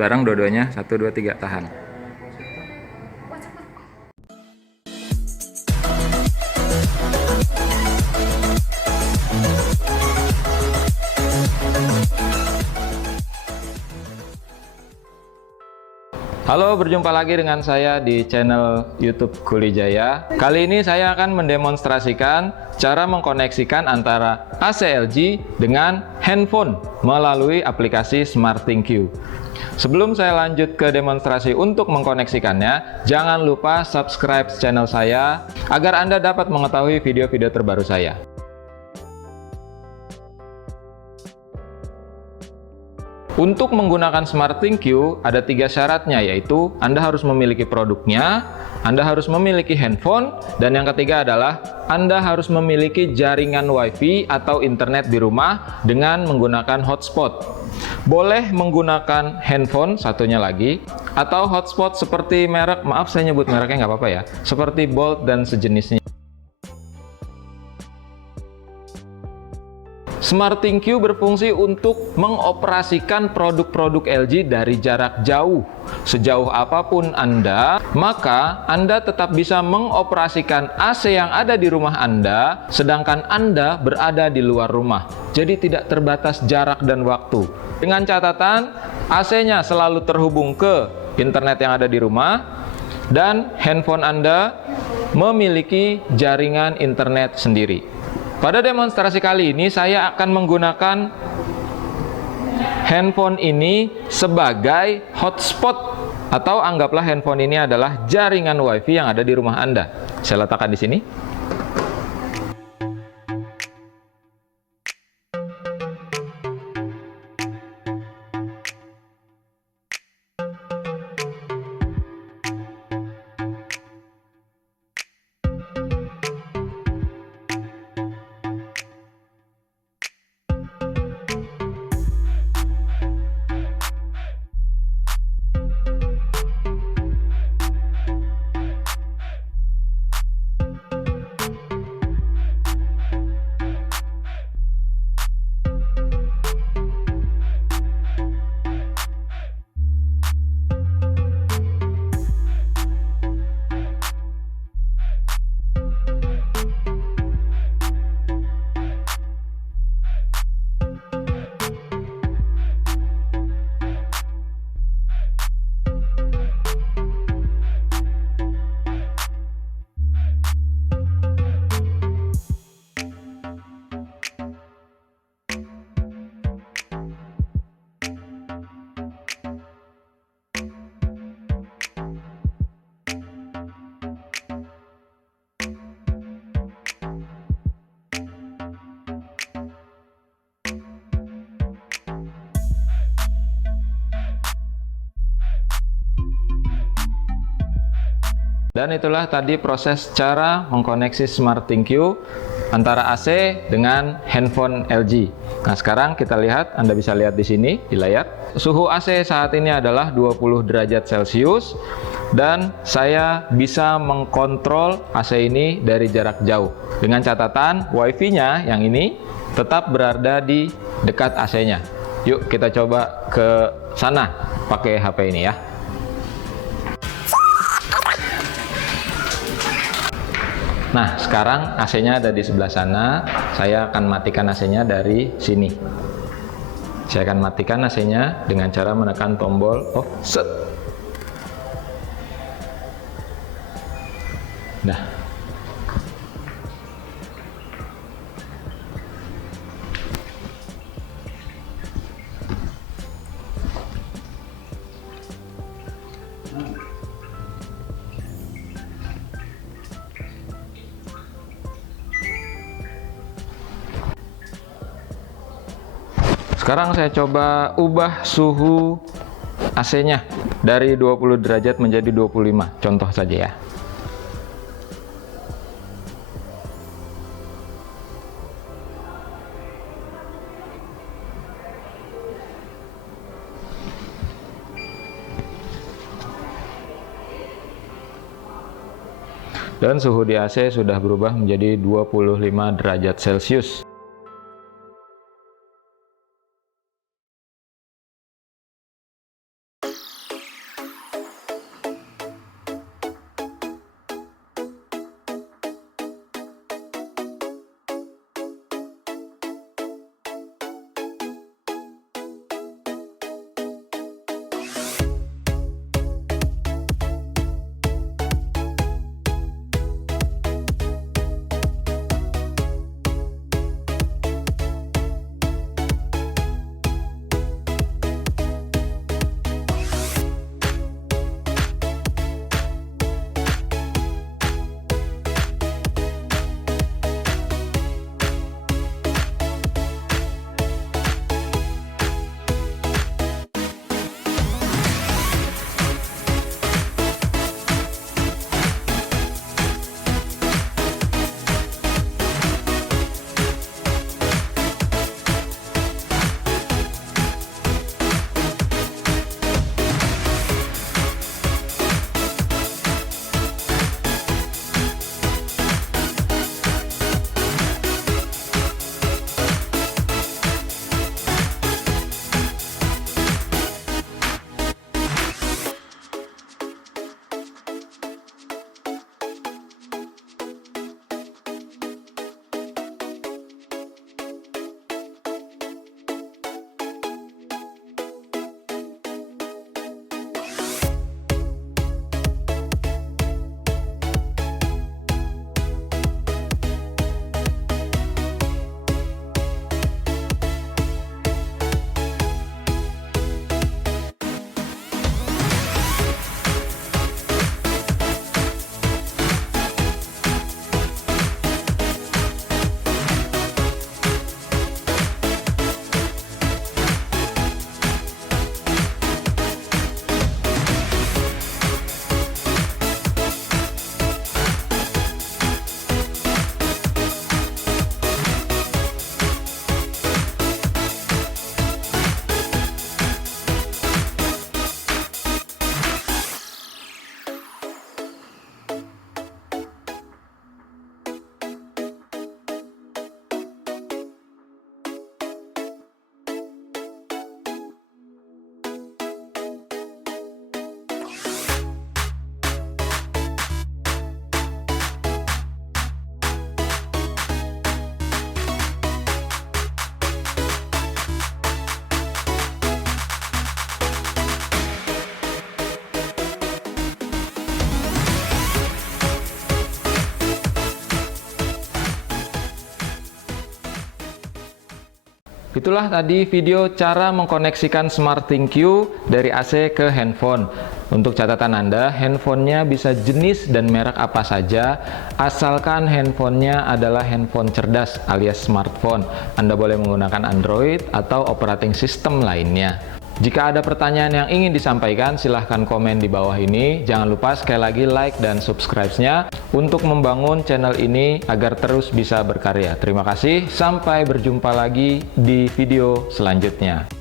bareng dua-duanya. 1, 2, 3, tahan. Halo, berjumpa lagi dengan saya di channel YouTube Kulijaya. Kali ini saya akan mendemonstrasikan cara mengkoneksikan antara AC LG dengan handphone melalui aplikasi SmartThinQ. Sebelum saya lanjut ke demonstrasi untuk mengkoneksikannya, jangan lupa subscribe channel saya agar Anda dapat mengetahui video-video terbaru saya. Untuk menggunakan SmartThinQ ada 3 syaratnya, yaitu Anda harus memiliki produknya, Anda harus memiliki handphone, dan yang ketiga adalah Anda harus memiliki jaringan WiFi atau internet di rumah dengan menggunakan hotspot. Boleh menggunakan handphone satunya lagi, atau hotspot seperti merek, maaf saya nyebut mereknya nggak apa-apa ya, seperti Bolt dan sejenisnya. SmartThinQ berfungsi untuk mengoperasikan produk-produk LG dari jarak jauh. Sejauh apapun Anda, maka Anda tetap bisa mengoperasikan AC yang ada di rumah Anda, sedangkan Anda berada di luar rumah. Jadi tidak terbatas jarak dan waktu. Dengan catatan, AC-nya selalu terhubung ke internet yang ada di rumah, dan handphone Anda memiliki jaringan internet sendiri. Pada demonstrasi kali ini saya akan menggunakan handphone ini sebagai hotspot, atau anggaplah handphone ini adalah jaringan WiFi yang ada di rumah Anda. Saya letakkan di sini. Dan itulah tadi proses cara mengkoneksi SmartThinQ antara AC dengan handphone LG. Nah, sekarang kita lihat, Anda bisa lihat di sini di layar. Suhu AC saat ini adalah 20 derajat Celcius dan saya bisa mengkontrol AC ini dari jarak jauh. Dengan catatan WiFi-nya yang ini tetap berada di dekat AC-nya. Yuk kita coba ke sana pakai HP ini ya. Nah, sekarang AC-nya ada di sebelah sana. Saya akan matikan AC-nya dari sini. Saya akan matikan AC-nya dengan cara menekan tombol off. Set. Nah. Sekarang saya coba ubah suhu AC-nya dari 20 derajat menjadi 25, contoh saja ya. Dan suhu di AC sudah berubah menjadi 25 derajat Celcius. Itulah tadi video cara mengkoneksikan SmartThingQ dari AC ke handphone. Untuk catatan Anda, handphonenya bisa jenis dan merek apa saja, asalkan handphonenya adalah handphone cerdas alias smartphone. Anda boleh menggunakan Android atau operating system lainnya. Jika ada pertanyaan yang ingin disampaikan, silahkan komen di bawah ini. Jangan lupa sekali lagi like dan subscribe-nya untuk membangun channel ini agar terus bisa berkarya. Terima kasih, sampai berjumpa lagi di video selanjutnya.